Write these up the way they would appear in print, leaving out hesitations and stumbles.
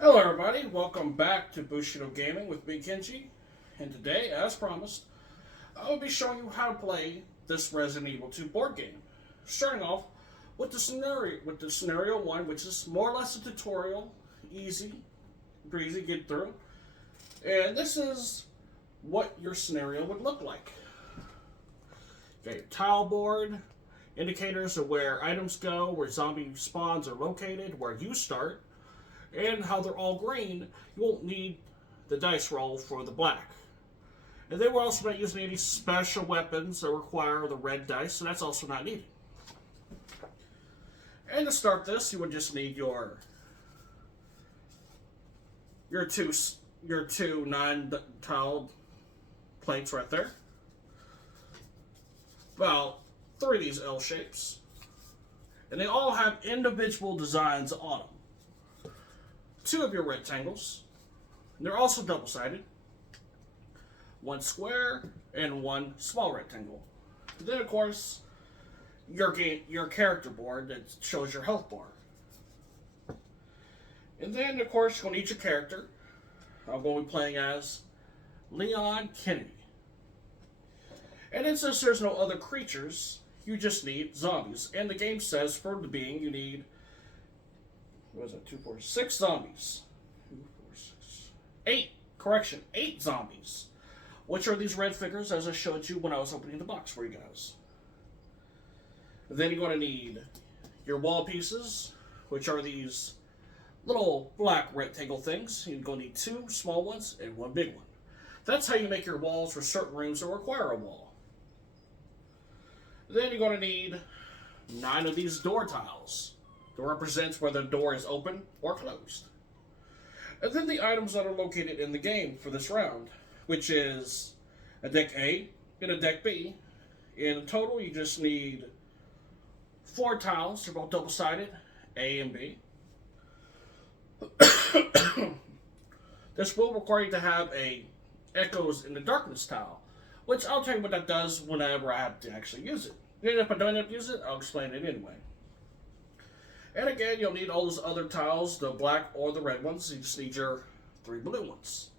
Hello everybody, welcome back to Bushido Gaming with me, Kenji. And today, as promised, I will be showing you how to play this Resident Evil 2 board game. Starting off with the scenario 1, which is more or less a tutorial, easy, breezy, get through. And this is what your scenario would look like. You got your tile board, indicators of where items go, where zombie spawns are located, where you start, and how they're all green. You won't need the dice roll for the black. And then we're also not using any special weapons that require the red dice, so that's also not needed. And to start this, you would just need your two 9-tiled plates right there. About 3 of these L shapes. And they all have individual designs on them. 2 of your rectangles. They're also double-sided. 1 square and 1 small rectangle. And then, of course, your character board that shows your health bar. And then, of course, you're going to need your character. I'm going to be playing as Leon Kennedy. And then, since there's no other creatures, you just need zombies. And the game says for the being you need, what is it, 2, 4, 6 zombies. 2, 4, 6, 8, correction, 8 zombies. Which are these red figures, as I showed you when I was opening the box for you guys. Then you're going to need your wall pieces, which are these little black rectangle things. You're going to need 2 small ones and 1 big one. That's how you make your walls for certain rooms that require a wall. Then you're going to need 9 of these door tiles. That represents whether the door is open or closed. And then the items that are located in the game for this round, which is a deck A and a deck B. In total, you just need 4 tiles. They're both double-sided, A and B. This will require you to have a Echoes in the Darkness tile, which I'll tell you what that does whenever I have to actually use it. And if I don't have to use it, I'll explain it anyway. And again, you'll need all those other tiles, the black or the red ones. You just need your 3 blue ones.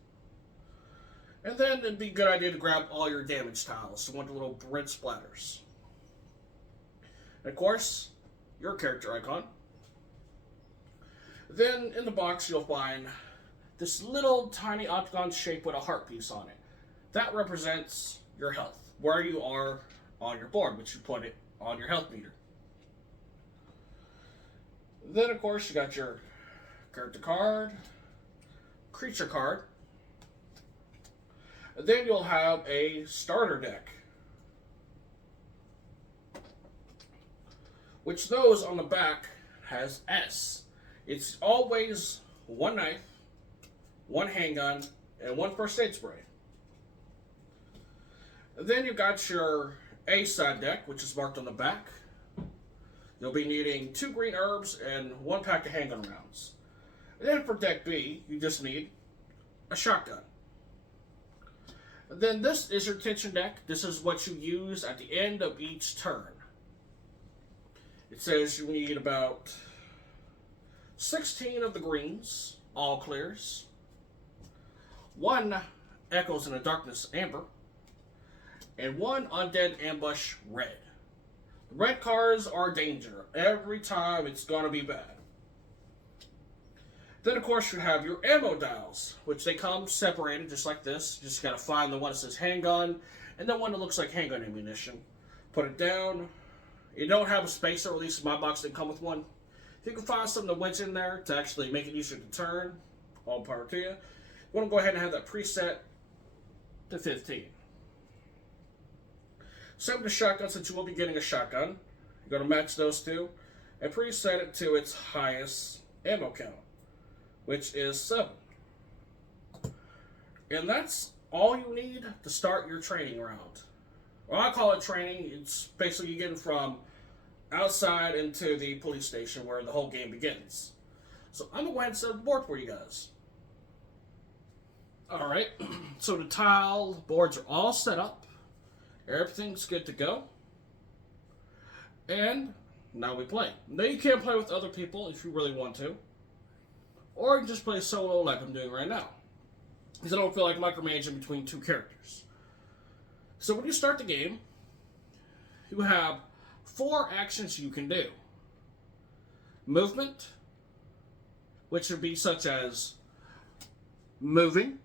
And then it'd be a good idea to grab all your damage tiles. You want the little red splatters. And of course, your character icon. Then in the box you'll find this little tiny octagon shape with a heart piece on it. That represents your health, where you are on your board, which you put it on your health meter. Then, of course, you got your character card, creature card. And then you'll have a starter deck, which those on the back has S. It's always 1 knife, 1 handgun, and 1 first aid spray. And then you got your A side deck, which is marked on the back. You'll be needing 2 green herbs and 1 pack of handgun rounds. And then for deck B, you just need a shotgun. And then this is your tension deck. This is what you use at the end of each turn. It says you need about 16 of the greens, all clears. 1 Echoes in the Darkness amber. And 1 Undead Ambush red. The red cards are danger. Every time it's going to be bad. Then, of course, you have your ammo dials, which they come separated just like this. You just got to find the one that says handgun, and then one that looks like handgun ammunition. Put it down. You don't have a spacer, or at least my box didn't come with one. If you can find something to wedge in there to actually make it easier to turn, all power to you. You want to go ahead and have that preset to 15. Same with the shotgun, since you will be getting a shotgun. You're going to match those 2 and preset it to its highest ammo count, which is 7. And that's all you need to start your training round. Well, I call it training. It's basically you getting from outside into the police station where the whole game begins. So I'm going to go ahead and set up the board for you guys. Alright, so the tile boards are all set up. Everything's good to go. And now we play. Now you can't play with other people if you really want to. Or you can just play solo like I'm doing right now. Because I don't feel like micromanaging between two characters. So when you start the game, you have 4 actions you can do. Movement, which would be such as moving,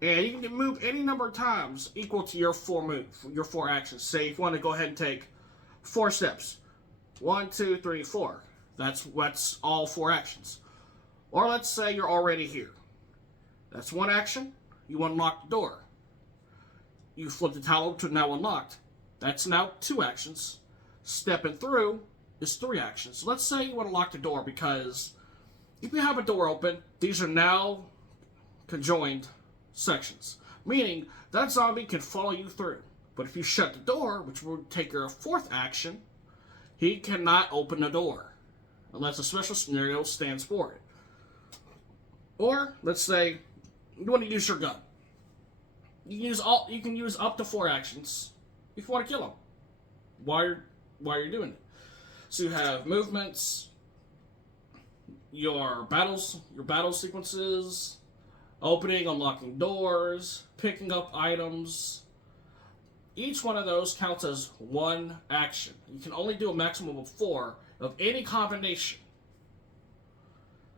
and you can move any number of times equal to your 4 actions. Say if you want to go ahead and take 4 steps, 1, 2, 3, 4. That's all 4 actions. Or let's say you're already here. That's 1 action. You unlock the door. You flip the tile to now unlocked. That's now 2 actions. Stepping through is 3 actions. So let's say you want to lock the door because if you have a door open, these are now conjoined sections. Meaning that zombie can follow you through. But if you shut the door, which would take your 4th action, he cannot open the door. Unless a special scenario stands for it. Or, let's say, you want to use your gun. You can use up to 4 actions if you want to kill him while you're doing it. So you have movements, your battle sequences, opening, unlocking doors, picking up items. Each one of those counts as 1 action. You can only do a maximum of 4 of any combination.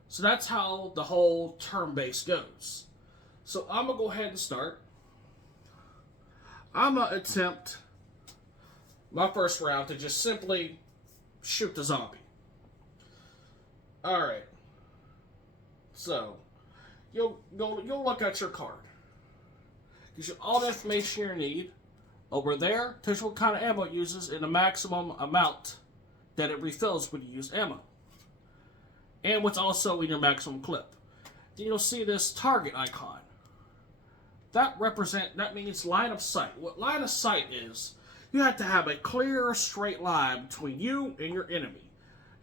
So that's how the whole turn base goes. So I'm going to go ahead and start. I'm going to attempt my first round to just simply shoot the zombie. Alright. So, you'll look at your card. Gives you all the information you need. Over there, tells you what kind of ammo it uses and the maximum amount that it refills when you use ammo. And what's also in your maximum clip. Then you'll see this target icon. That means line of sight. What line of sight is, you have to have a clear, straight line between you and your enemy.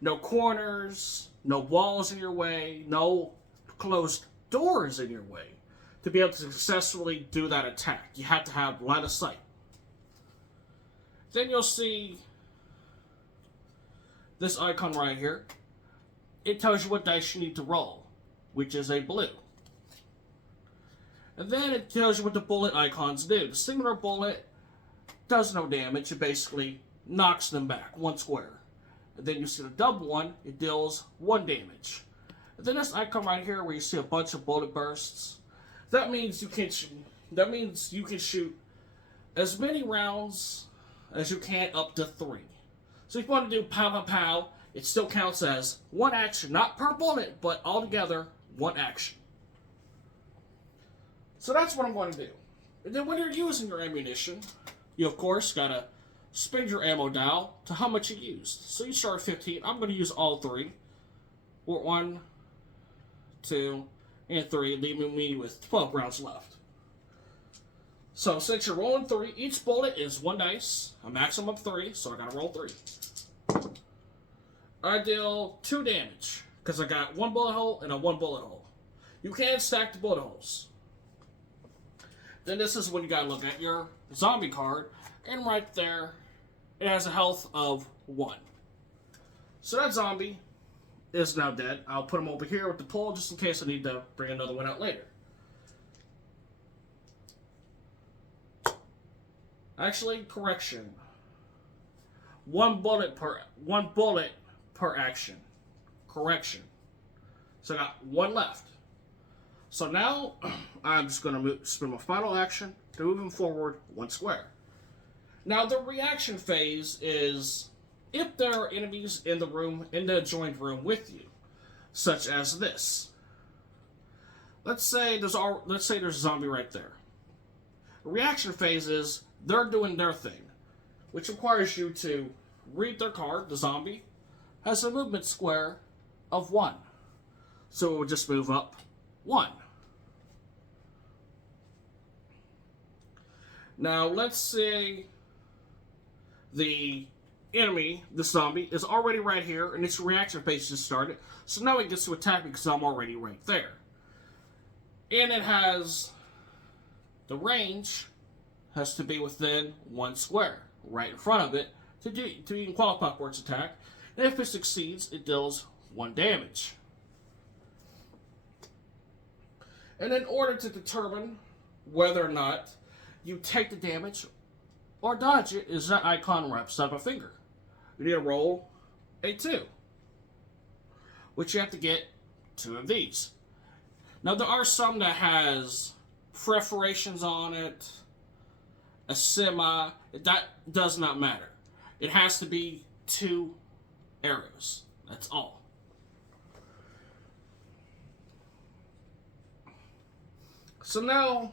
No corners, no walls in your way, no closed doors in your way. To be able to successfully do that attack, you have to have line of sight. Then you'll see this icon right here. It tells you what dice you need to roll, which is a blue. And then it tells you what the bullet icons do. The singular bullet does no damage. It basically knocks them back 1 square. And then you see the double one, it deals 1 damage. And then this icon right here where you see a bunch of bullet bursts. That means you can shoot as many rounds as you can, up to 3. So if you want to do pow pow pow, it still counts as 1 action, not per bullet, but altogether 1 action. So that's what I'm going to do. And then when you're using your ammunition, you of course gotta spin your ammo dial to how much you used. So you start at 15. I'm going to use all 3. Or 1, 2, and 3, leaving me with 12 rounds left. So since you're rolling 3, each bullet is 1 dice, a maximum of 3, so I gotta roll 3. I deal 2 damage, because I got 1 bullet hole and a 1 bullet hole. You can stack the bullet holes. Then this is when you gotta look at your zombie card, and right there, it has a health of 1. So that zombie is now dead. I'll put him over here with the pole, just in case I need to bring another one out later. Actually, correction. 1 bullet per action. Correction. So I got 1 left. So now I'm just going to spin my final action to move him forward 1 square. Now the reaction phase is if there are enemies in the adjoined room with you, such as this. Let's say there's a zombie right there. The reaction phase is they're doing their thing, which requires you to read their card. The zombie has a movement square of 1. So it will just move up 1. Now let's say the enemy, the zombie, is already right here and its reaction phase just started. So now it gets to attack me because I'm already right there. And it has the range has to be within 1 square, right in front of it, to even qualify for its attack. And if it succeeds, it deals 1 damage. And in order to determine whether or not you take the damage or dodge it, is that icon right beside my finger. You need to roll a 2, which you have to get 2 of these. Now there are some that has perforations on it, a semi. That does not matter. It has to be 2 arrows. That's all. So now,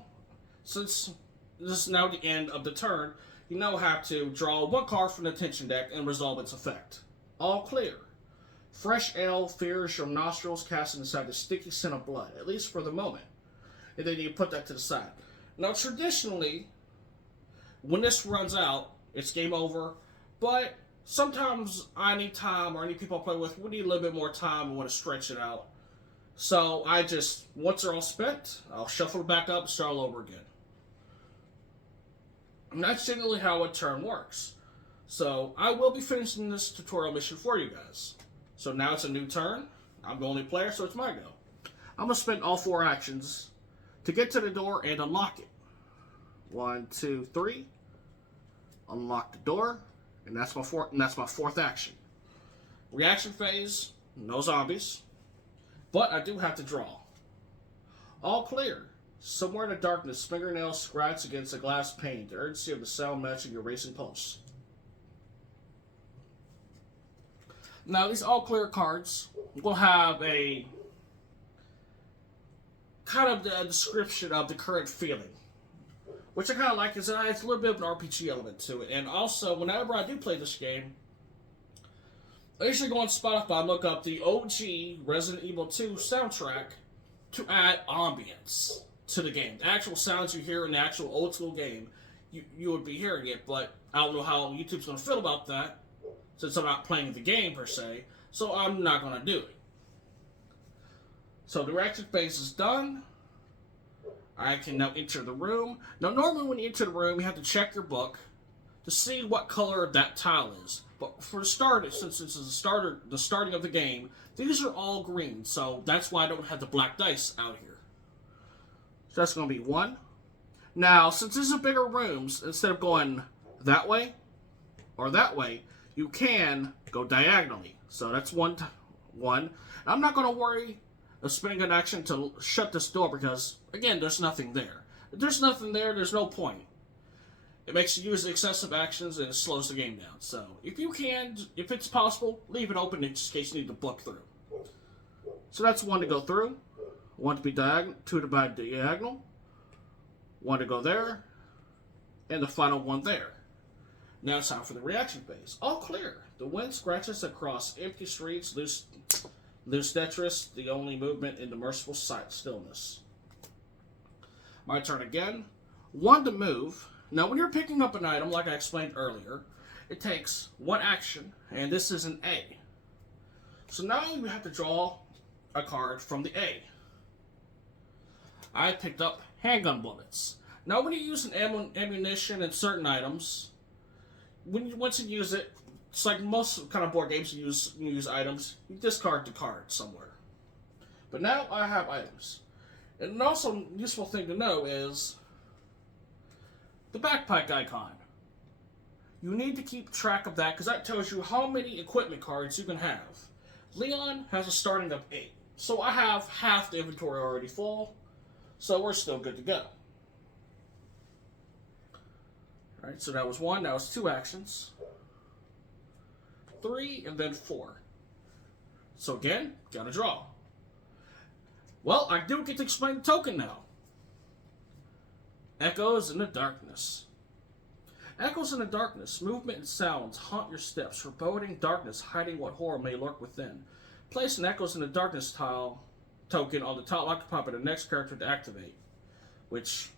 since this is now the end of the turn, you now have to draw 1 card from the attention deck and resolve its effect. All clear. Fresh ale fills your nostrils, casting aside the sticky scent of blood, at least for the moment. And then you put that to the side. Now, traditionally, when this runs out, it's game over. But sometimes I need time, or any people I play with, we need a little bit more time and want to stretch it out. So I just, once they're all spent, I'll shuffle it back up and start all over again. And that's generally how a turn works. So I will be finishing this tutorial mission for you guys. So now it's a new turn. I'm the only player, so it's my go. I'm going to spend all 4 actions to get to the door and unlock it. 1, 2, 3. Unlock the door. And that's my 4th action. Reaction phase, no zombies. But I do have to draw. All clear. Somewhere in the darkness, fingernails scratch against a glass pane. The urgency of the sound matching your racing pulse. Now, these all clear cards will have a kind of the description of the current feeling, which I kind of like. Is it's a little bit of an RPG element to it. And also, whenever I do play this game, I usually go on Spotify and look up the OG Resident Evil 2 soundtrack to add ambience to the game. The actual sounds you hear in the actual old school game, you would be hearing it, but I don't know how YouTube's going to feel about that, since I'm not playing the game per se, so I'm not going to do it. So the reaction phase is done. I can now enter the room. Now normally when you enter the room, you have to check your book to see what color that tile is. But for the start, since this is the starting of the game, these are all green, so that's why I don't have the black dice out here. So that's going to be 1. Now, since these are bigger rooms, instead of going that way or that way, you can go diagonally. So that's 1. I'm not going to worry of spending an action to shut this door because, again, there's nothing there. If there's nothing there, there's no point. It makes you use excessive actions and it slows the game down. So, if you can, if it's possible, leave it open in case you need to book through. So that's 1 to go through, 1 to be diagonal, 2 to be diagonal, 1 to go there, and the final 1 there. Now it's time for the reaction phase. All clear. The wind scratches across empty streets, loose detritus, the only movement in the merciful stillness. My turn again. 1 to move. Now when you're picking up an item, like I explained earlier, it takes 1 action, and this is an A. So now you have to draw a card from the A. I picked up handgun bullets. Now when you use an ammunition in certain items, once you use it, it's like most kind of board games you use items, you discard the card somewhere. But now I have items. And also a useful thing to know is the backpack icon. You need to keep track of that because that tells you how many equipment cards you can have. Leon has a starting of 8. So I have half the inventory already full. So we're still good to go. Alright, so that was 1. That was 2 actions. 3 and then 4. So again, gotta draw. Well, I do get to explain the token now. Echoes in the darkness. Echoes in the darkness, movement and sounds haunt your steps, foreboding darkness, hiding what horror may lurk within. Place an Echoes in the Darkness tile token on the top occupied by the next character to activate, which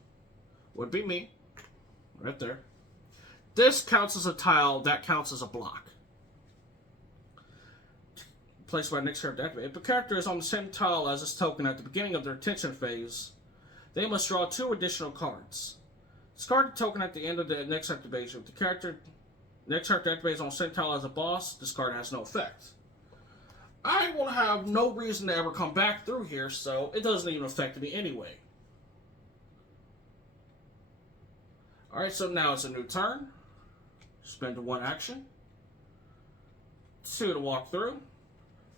would be me, right there. This counts as a tile, that counts as a block. Placed by the next character to activate. If a character is on the same tile as this token at the beginning of their attention phase, they must draw 2 additional cards. Discard the token at the end of the next activation. If the next character activates on the same tile as a boss, this card has no effect. I will have no reason to ever come back through here, so it doesn't even affect me anyway. Alright, so now it's a new turn. Spend one action. 2 to walk through.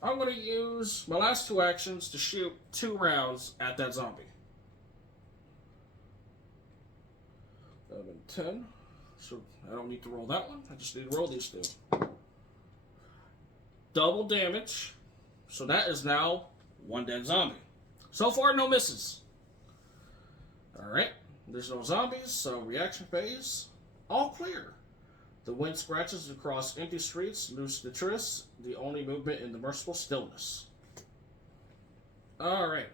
I'm going to use my last 2 actions to shoot 2 rounds at that zombie. 10. So I don't need to roll that one. I just need to roll these 2. Double damage. So that is now 1 dead zombie. So far, no misses. Alright. There's no zombies, so reaction phase. All clear. The wind scratches across empty streets, loose the tris, the only movement in the merciful stillness. Alright.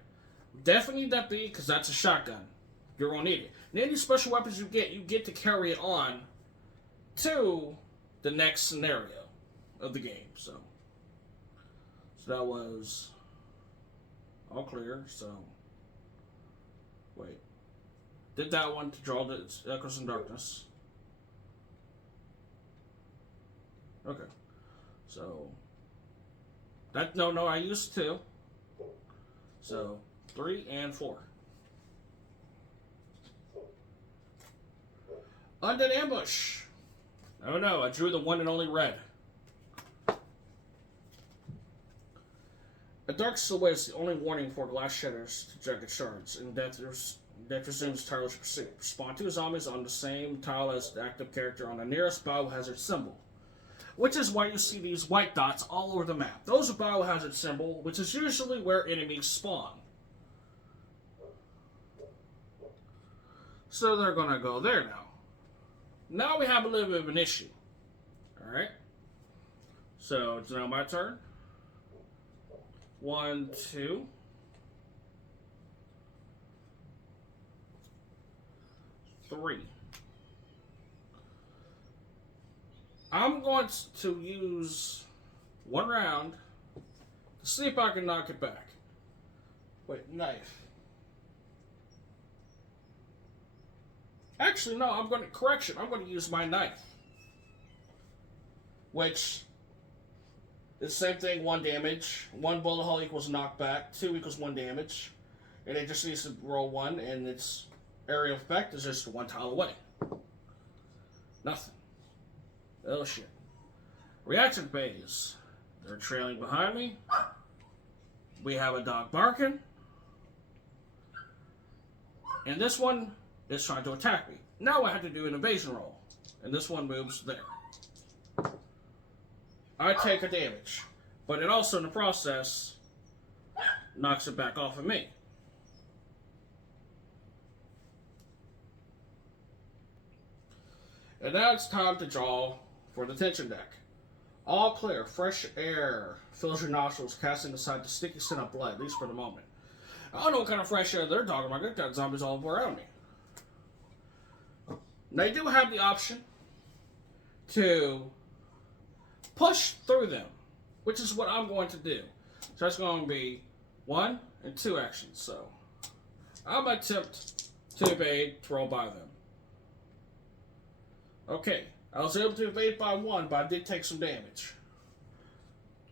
Definitely need that B, because that's a shotgun. You're going to need it. And any special weapons you get to carry it on to the next scenario of the game. So that was all clear, so wait. Did that one to draw the Echoes in Darkness. Okay. So that no, I used 2. So 3 and 4. Undead Ambush. Oh no, I drew the one and only red. A dark silhouette is the only warning for glass shatters to jagged shards, and death resumes tireless pursuit. Spawn 2 zombies on the same tile as the active character on the nearest biohazard symbol, which is why you see these white dots all over the map. Those are biohazard symbol, which is usually where enemies spawn. So they're gonna go there now. Now we have a little bit of an issue. Alright. So it's now my turn. 1, 2. 3. I'm going to use 1 round to see if I can knock it back. Wait, knife. Actually, no, I'm going to use my knife. Which is the same thing, 1 damage. 1 bullet hole equals knockback. 2 equals 1 damage. And it just needs to roll 1, and its area of effect is just 1 tile away. Nothing. Oh shit. Reaction phase. They're trailing behind me. We have a dog barking. And this one is trying to attack me. Now I have to do an evasion roll. And this one moves there. I take a damage. But it also, in the process, knocks it back off of me. And now it's time to draw for the tension deck. All clear, fresh air fills your nostrils, casting aside the sticky scent of blood, at least for the moment. I don't know what kind of fresh air they're talking about. They've got zombies all around me. Now, you do have the option to push through them, which is what I'm going to do. So that's going to be 1 and 2 actions. So I'm going to attempt to evade, to roll by them. Okay, I was able to evade by 1, but I did take some damage.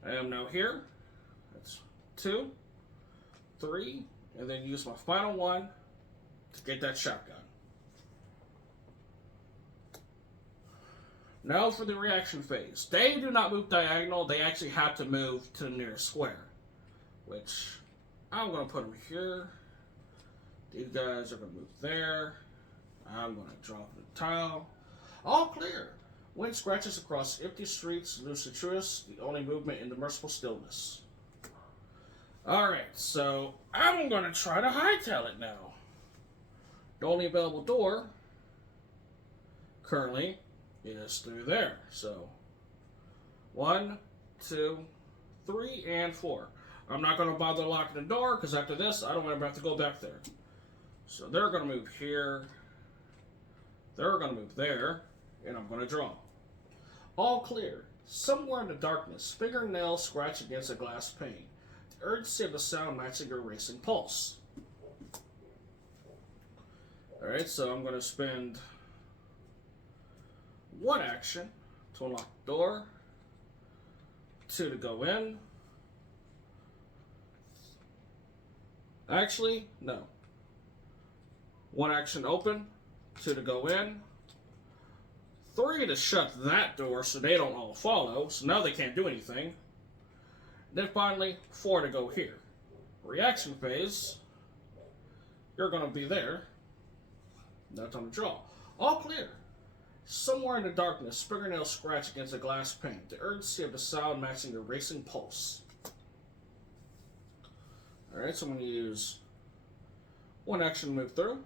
I am now here. That's 2, 3, and then use my final 1 to get that shotgun. Now for the reaction phase. They do not move diagonal, they actually have to move to the nearest square. Which, I'm going to put them here. These guys are going to move there. I'm going to drop the tile. All clear. Wind scratches across empty streets, lucid truce, the only movement in the merciful stillness. Alright, so I'm going to try to hightail it now. The only available door currently is through there. So 1, 2, 3, and 4. I'm not going to bother locking the door because after this I don't ever have to go back there. So they're going to move here. They're going to move there. And I'm going to draw. All clear. Somewhere in the darkness, fingernails scratch against a glass pane. The urgency of the sound matching your racing pulse. Alright, so I'm going to spend 1 action to unlock the door, 2 to go in, Actually, no. One action open, two to go in, three to shut that door so they don't all follow, so now they can't do anything. Then finally, four to go here. Reaction phase, you're going to be there. That's on the draw. All clear. Somewhere in the darkness, fingernails scratch against a glass pane, the urgency of the sound matching the racing pulse. Alright, so I'm going to use one action to move through.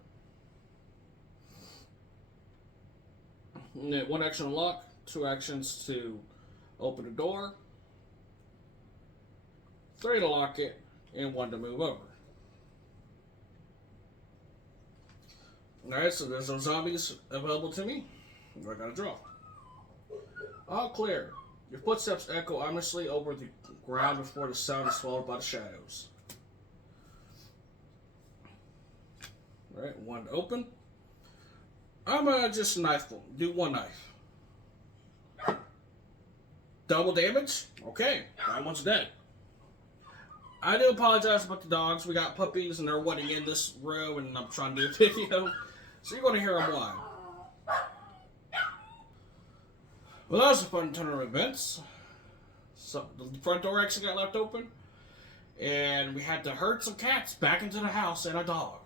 One action to lock, two actions to open the door, three to lock it, and one to move over. Alright, so there's those zombies available to me. I gotta draw. All clear. Your footsteps echo ominously over the ground before the sound is swallowed by the shadows. Alright, one to open. I'm gonna just knife them. Do one knife. Double damage? Okay, that one's dead. I do apologize about the dogs. We got puppies and they're wanting in this room and I'm trying to do a video. So you're gonna hear them whine. Well, that was a fun turn of events. So the front door actually got left open, and we had to herd some cats back into the house and a dog.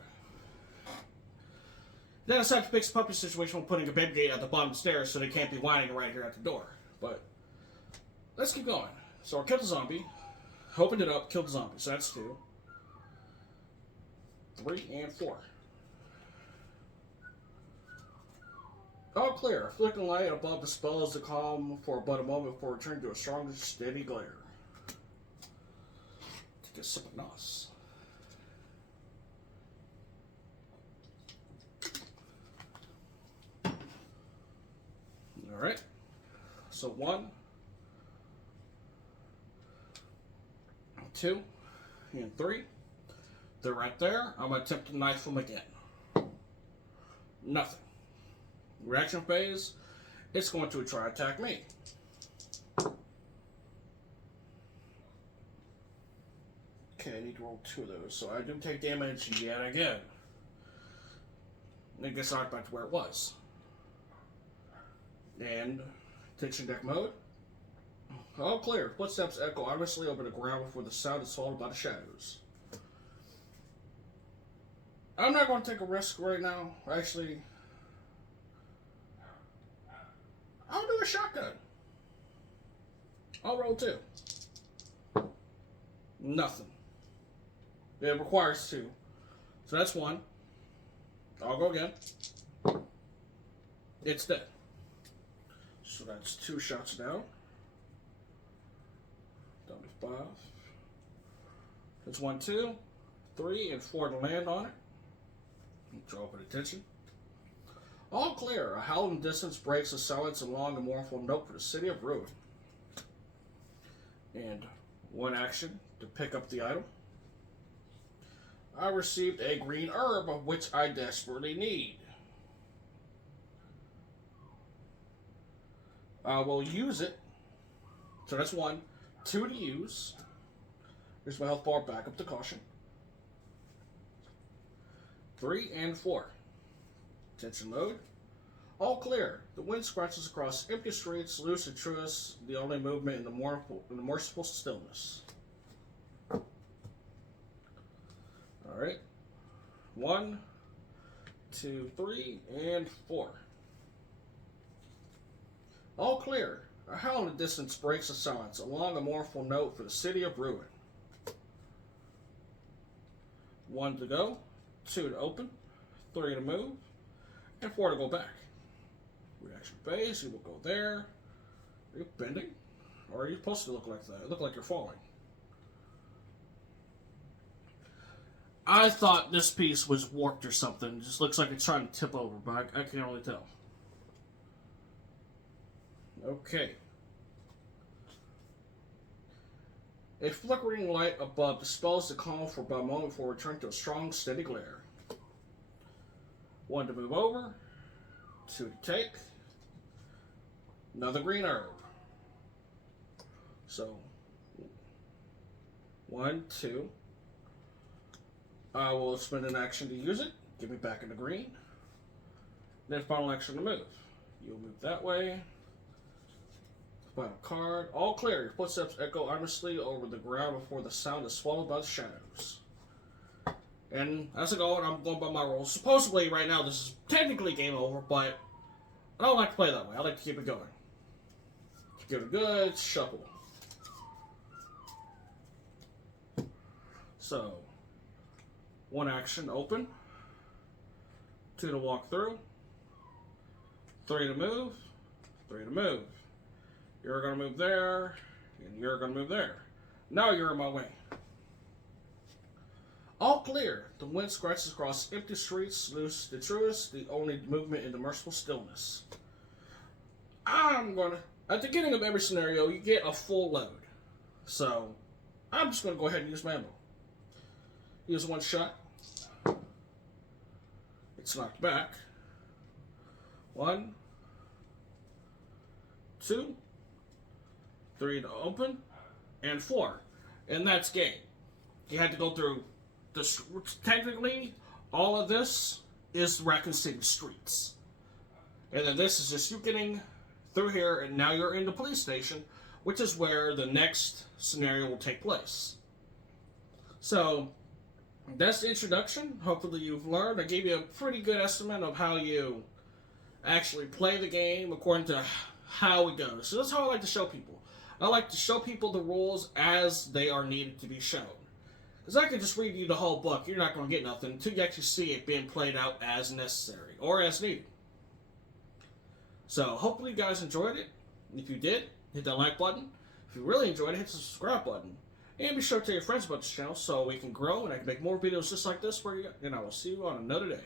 Then I decided to fix the puppy situation by putting a bed gate at the bottom of the stairs so they can't be whining right here at the door. But let's keep going. So I killed the zombie, opened it up, killed the zombie. So that's 2, 3, and 4. All clear. A flickering light above the spell is the calm for but a moment before returning to a strong, steady glare. Take a sip of nos. Alright. So 1, 2, and 3. They're right there. I'm going to attempt to knife them again. Nothing. Reaction phase, it's going to try to attack me. Okay, I need to roll 2 of those, so I do take damage yet again. It gets knocked back to where it was. And tension deck mode. All clear. Footsteps echo ominously over the ground before the sound is swallowed by the shadows. I'm not going to take a risk right now. Actually, I'll do a shotgun. I'll roll 2. Nothing. It requires 2. So that's 1. I'll go again. It's dead. So that's 2 shots down. Down to 5. That's 1, 2, 3, and 4 to land on it. Draw up attention. All clear. A howl in the distance breaks the silence along a mournful note for the city of ruin. And 1 action to pick up the item. I received a green herb of which I desperately need. I will use it. So that's 1. 2 to use. Here's my health bar back up to caution. 3 and 4. Tension mode. All clear. The wind scratches across empty streets, loose and truest, the only movement in the merciful stillness. Alright. 1, 2, 3, and 4. All clear. A howl in the distance breaks the silence, along a mournful note for the city of ruin. 1 to go, 2 to open, 3 to move, and 4 to go back. Reaction phase, you will go there. Are you bending? Or are you supposed to look like that? Look like you're falling. I thought this piece was warped or something. It just looks like it's trying to tip over, but I can't really tell. Okay. A flickering light above dispels the calm for about a moment before returning to a strong, steady glare. 1 to move over, 2 to take, another green herb. So, 1, 2, I will spend an action to use it. Get me back in the green. Then final action to move. You'll move that way. Final card. All clear. Your footsteps echo ominously over the ground before the sound is swallowed by the shadows. And as I go, I'm going by my rules. Supposedly, right now, this is technically game over, but I don't like to play that way. I like to keep it going. Give it a good shuffle. So, 1 action, open. 2 to walk through. 3 to move. 3 to move. You're going to move there, and you're going to move there. Now you're in my way. All clear. The wind scratches across empty streets, loose the truest, the only movement in the merciful stillness. At the beginning of every scenario, you get a full load. So, I'm just going to go ahead and use my ammo. Use 1 shot. It's knocked back. 1, 2, 3 to open, and 4. And that's game. You had to go through this. Technically, all of this is Raccoon City streets. And then this is just you getting through here, and now you're in the police station, which is where the next scenario will take place. So, that's the introduction. Hopefully you've learned. I gave you a pretty good estimate of how you actually play the game according to how it goes. So that's how I like to show people. I like to show people the rules as they are needed to be shown. Because I could just read you the whole book. You're not going to get nothing until you actually see it being played out as necessary or as needed. So, hopefully you guys enjoyed it. If you did, hit that like button. If you really enjoyed it, hit the subscribe button. And be sure to tell your friends about this channel so we can grow and I can make more videos just like this for you. And I will see you on another day.